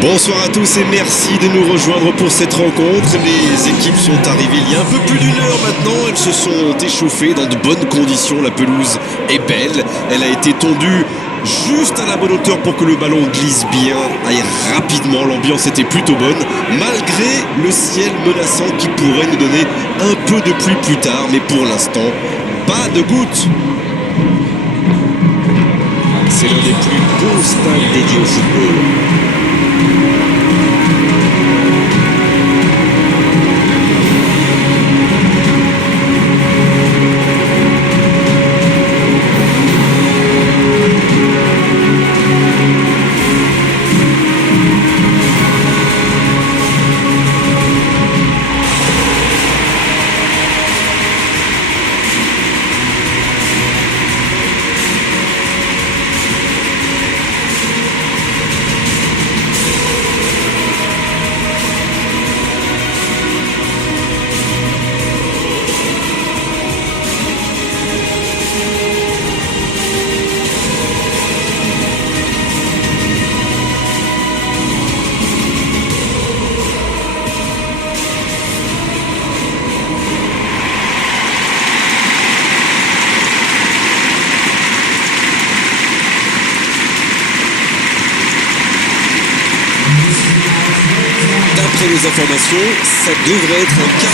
Bonsoir à tous et merci de nous rejoindre pour cette rencontre. Les équipes sont arrivées il y a un peu plus d'une heure maintenant. Elles se sont échauffées dans de bonnes conditions. La pelouse est belle. Elle a été tondue juste à la bonne hauteur pour que le ballon glisse bien, aille rapidement. L'ambiance était plutôt bonne, malgré le ciel menaçant qui pourrait nous donner un peu de pluie plus tard. Mais pour l'instant, pas de gouttes. C'est l'un des plus beaux stades dédiés au football. D'après les informations, ça devrait être un 4-5-1.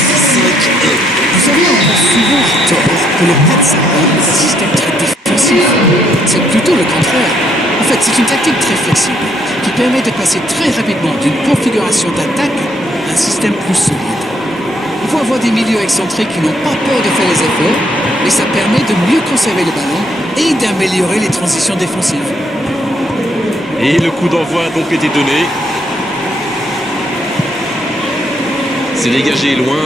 Vous savez, on pense souvent, Victor, que le 4-5-1 est un système très défensif. C'est plutôt le contraire. En fait, c'est une tactique très flexible qui permet de passer très rapidement d'une configuration d'attaque à un système plus solide. Il faut avoir des milieux excentrés qui n'ont pas peur de faire les efforts, et ça permet de mieux conserver le ballon et d'améliorer les transitions défensives. Et le coup d'envoi a donc été donné. C'est dégagé loin.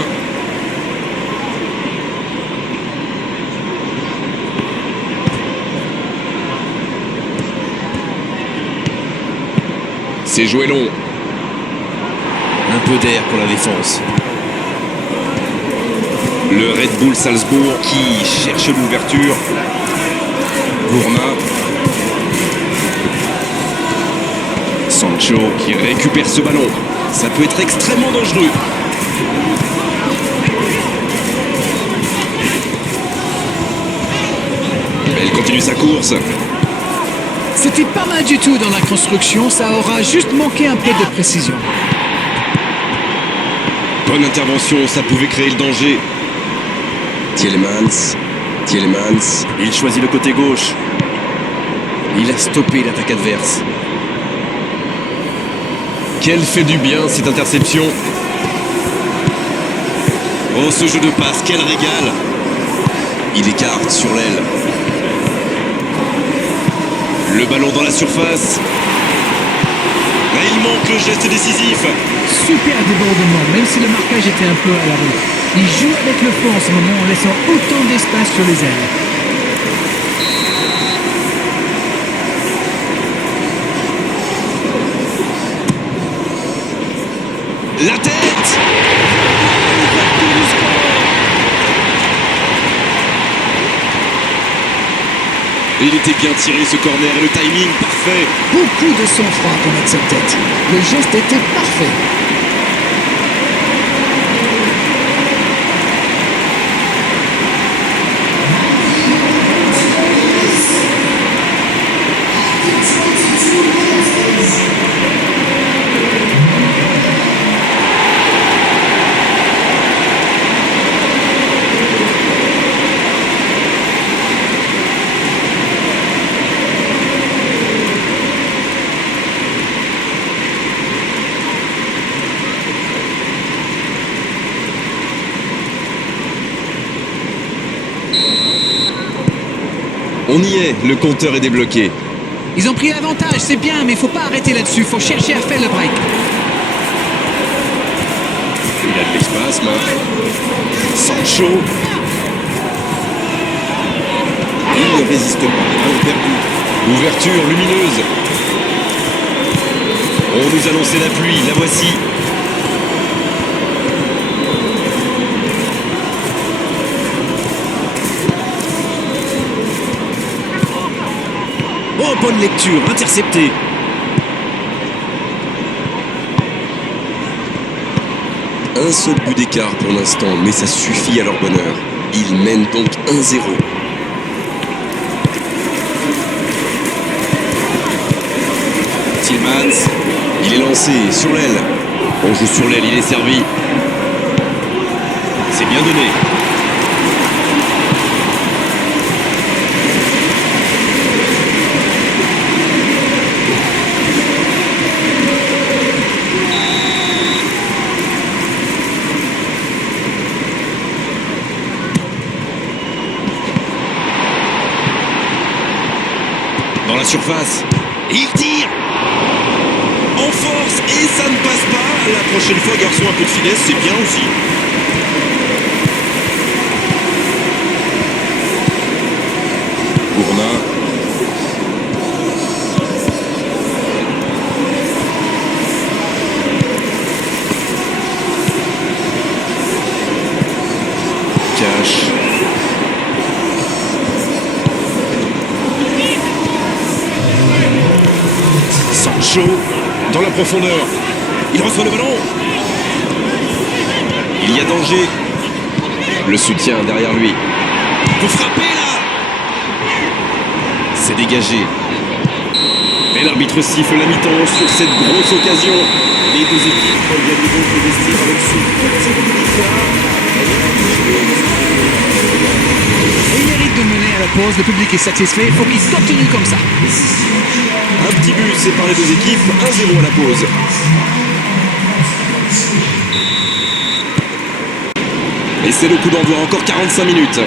C'est joué long. Un peu d'air pour la défense. Le Red Bull Salzbourg qui cherche l'ouverture. Gourmand. Sancho qui récupère ce ballon. Ça peut être extrêmement dangereux. Elle continue sa course. C'était pas mal du tout dans la construction, ça aura juste manqué un peu de précision. Bonne intervention, ça pouvait créer le danger. Tielemans. Il choisit le côté gauche. Il a stoppé l'attaque adverse. Quelle fait du bien cette interception. Oh, ce jeu de passe, quel régal. Il écarte sur l'aile. Le ballon dans la surface. Mais il manque le geste décisif. Super débordement, même si le marquage était un peu à la rue. Il joue avec le fond en ce moment en laissant autant d'espace sur les ailes. La tête. Il était bien tiré ce corner et le timing parfait. Beaucoup de sang-froid pour mettre cette tête. Le geste était parfait. On y est, le compteur est débloqué. Ils ont pris l'avantage, c'est bien, mais faut pas arrêter là-dessus. Faut chercher à faire le break. Il a de l'espace là. Sancho. Il ne résiste pas. Ballon perdu. Ouverture lumineuse. On nous annonçait la pluie, la voici. Oh, bonne lecture, intercepté. Un seul but d'écart pour l'instant, mais ça suffit à leur bonheur. Ils mènent donc 1-0. Tillmans, il est lancé sur l'aile. On joue sur l'aile, il est servi. C'est bien donné. Dans la surface, il tire en force et ça ne passe pas. La prochaine fois, garçon, un peu de finesse, c'est bien aussi. Gourna. Cache. Sancho dans la profondeur. Il reçoit le ballon. Il y a danger. Le soutien derrière lui. Vous frappez là. C'est dégagé. Et l'arbitre siffle la mi-temps sur cette grosse occasion. Les deux équipes reviennent donc le vestiaire avec ce petit but de victoire. Et il mérite de mener à la pause, le public est satisfait, il faut qu'il continue comme ça. Un petit but sépare les deux équipes, 1-0 à la pause. Et c'est le coup d'envoi, encore 45 minutes.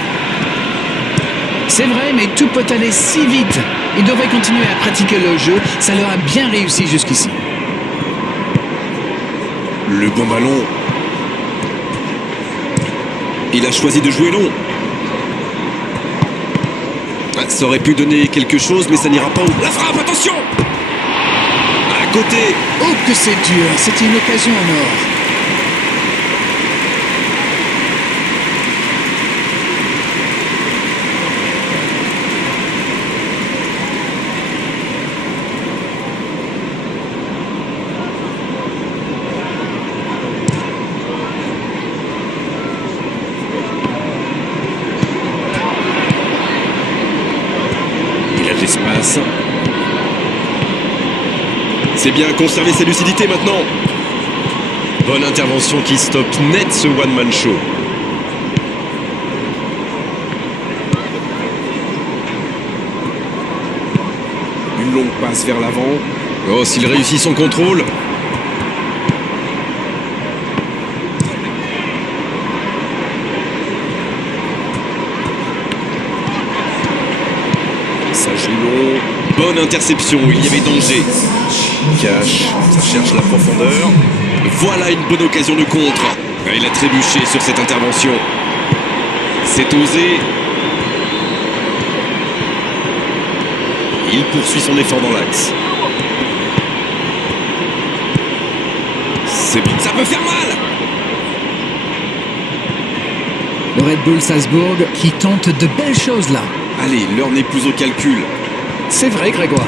C'est vrai, mais tout peut aller si vite. Ils devraient continuer à pratiquer le jeu, ça leur a bien réussi jusqu'ici. Le bon ballon. Il a choisi de jouer long. Ça aurait pu donner quelque chose, mais ça n'ira pas au... La frappe, attention! À côté. Oh que c'est dur, c'était une occasion en or. L'espace. C'est bien conserver sa lucidité maintenant. Bonne intervention qui stoppe net ce one-man show. Une longue passe vers l'avant. Oh, s'il réussit son contrôle. Ça joue long. Bonne interception, il y avait danger. Cache, ça cherche la profondeur. Voilà une bonne occasion de contre. Il a trébuché sur cette intervention. C'est osé. Il poursuit son effort dans l'axe. C'est bon, ça peut faire mal. Le Red Bull Salzbourg qui tente de belles choses là. Allez, l'heure n'est plus au calcul. C'est vrai, Grégoire.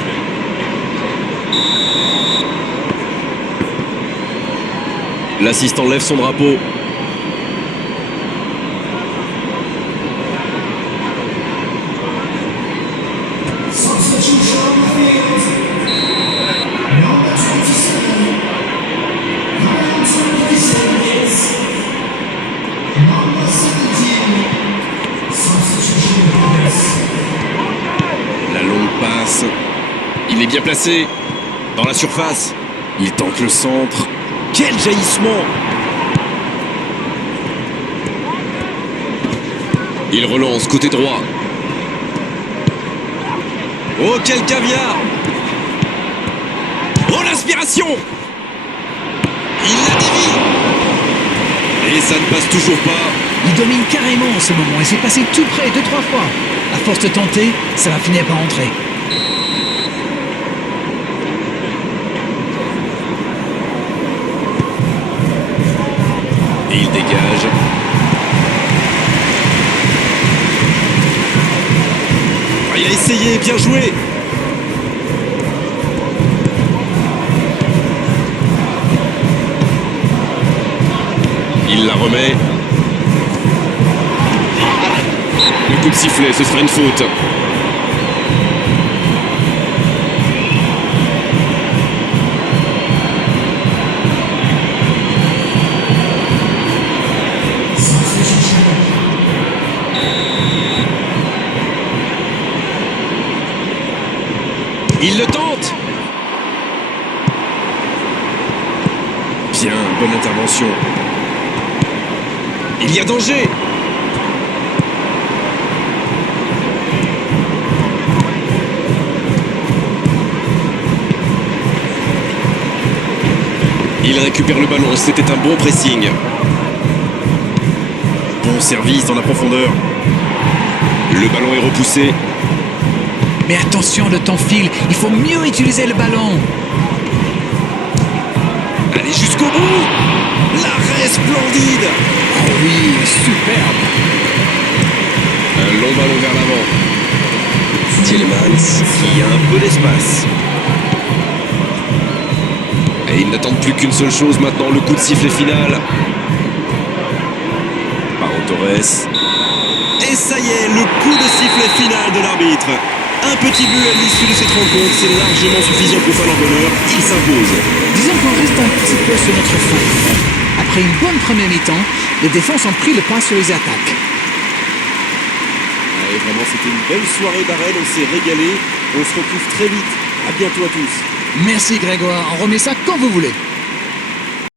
L'assistant lève son drapeau. La longue passe. Il est bien placé. Dans la surface. Il tente le centre. Quel jaillissement! Il relance côté droit. Oh, quel caviar! Oh, l'inspiration! Il la dévie! Et ça ne passe toujours pas. Il domine carrément en ce moment et c'est passé tout près 2-3 fois. À force de tenter, ça va finir par entrer. Et il dégage. Ah, il a essayé, bien joué. Il la remet. Le coup de sifflet, ce sera une faute. Il le tente. Bien, bonne intervention. Il y a danger. Il récupère le ballon, c'était un bon pressing. Bon service dans la profondeur. Le ballon est repoussé. Mais attention, le temps file. Il faut mieux utiliser le ballon. Allez jusqu'au bout. L'arrêt splendide. Oh oui, superbe. Un long ballon vers l'avant. Tielemans qui a un peu d'espace. Et ils n'attendent plus qu'une seule chose maintenant, le coup de sifflet final. Paro Torres. Et ça y est, le coup de sifflet final de l'arbitre. Un petit but à l'issue de cette rencontre, c'est largement suffisant pour faire leur bonheur. Il s'impose. Disons qu'on reste un petit peu sur notre faim. Après une bonne première mi-temps, les défenses ont pris le pas sur les attaques. Et vraiment, c'était une belle soirée d'arène, on s'est régalé. On se retrouve très vite. À bientôt à tous. Merci Grégoire, on remet ça quand vous voulez.